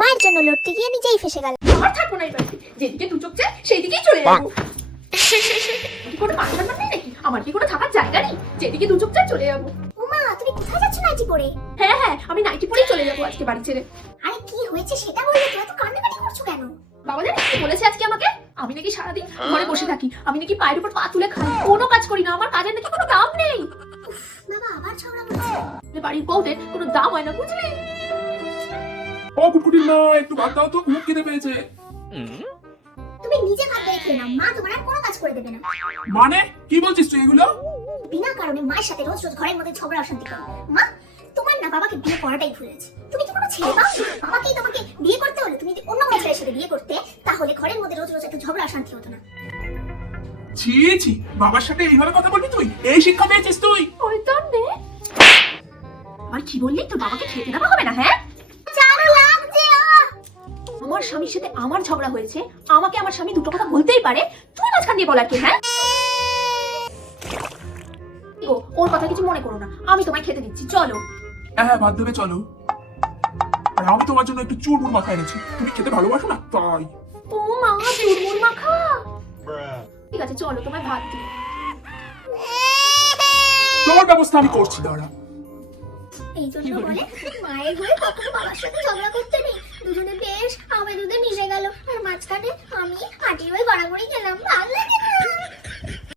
মায়ের জন্য লড়তে গিয়ে নিজেই ফেসে গেল। আর থাকবো না এই বাড়িতে, যেদিকে দু চোখ যায় সেই দিকেই চলে যাবো। কি কোনো মান সম্মান নেই নাকি? আমার কি কোনো থাকার জায়গা নেই? যেদিকে দু চোখ যায় চলে যাবো। ওমা, তুমি কোথায় যাচ্ছ নাইটি পরে? হ্যাঁ হ্যাঁ, আমি নাইটি পরেই চলে যাবো আজকে বাড়ি ছেড়ে। আরে কি হয়েছে সেটা বললে তো, এত কান্নাকাটি করছো কেন? বাবা জানি কি বলেছে আজকে আমাকে? আমি নাকি সারাদিন ঘরে বসে থাকি, আমি নাকি পায়ের উপর পা তুলে খাই, কোনো কাজ করি না, আমার কাজের নাকি কোনো দাম নেই। বাবা আবার ঝগড়া করছে। বাড়ির বউদের কোনো দাম হয় না, বুঝলি? ও কুটকুটি না, একটু ভাত দাও তো, খুব খিদে পেয়েছে। তুমি নিজে ভাত বেড়ে খেয়ে নাও, মা তোমার আর কোনো কাজ করে দেবে না। মানে কি বলছিস তুই এগুলো? বিনা কারণে মায়ের সাথে রোজ রোজ ঘরের মধ্যে ঝগড়া অশান্তি করো। মা, তোমার না বাবাকে বিয়ে করাটাই ভুল হয়েছে। তুমি কি কোনো ছেলে পাও? বাবাকেই তোমাকে বিয়ে করতে হলো। তুমি যদি অন্য কোনো ছেলের সাথে বিয়ে করতে, তাহলে ঘরের মধ্যে রোজ রোজ একটু ঝগড়া অশান্তি হতো না। ছি ছি, বাবার সাথে এইভাবে কথা বলবি তুই? এই শিক্ষা পেয়েছিস তুই? ওই তো নে। আর কি বললি? তোর বাবাকে খেতে দেওয়া হবে না? হ্যাঁ, জানো লাগছে। আমার স্বামীর সাথে আমার ঝগড়া হয়েছে, আমাকে আমার স্বামী দুটো কথা বলতেই পারে, তুই মাঝখান দিয়ে বলার কে? হ্যাঁ গো, ওর কথা কিছু মনে করো না, আমি তোমায় খেতে দিচ্ছি, চলো। হ্যাঁ ভাত দেবে, চলো। আর আমি তোমার জন্য একটু চুরমুর মাখা এনেছি, তুমি খেতে ভালোবাসো না তাই। ও মা, চুরমুর মাখা। ঠিক আছে চলো, তোমায় ভাত দিই। তোমার ব্যবস্থা আমি করছি, দাঁড়া। এই জন্য বলে মায়ের হয়ে কখনো বাবার সাথে ঝগড়া করতে নেই। দুজনে বেশ আবে দুধে মিশে গেল, আর মাঝখানে আমি হাঁটি হয়ে গড়াগড়ি গেলাম। ভালো লাগে না।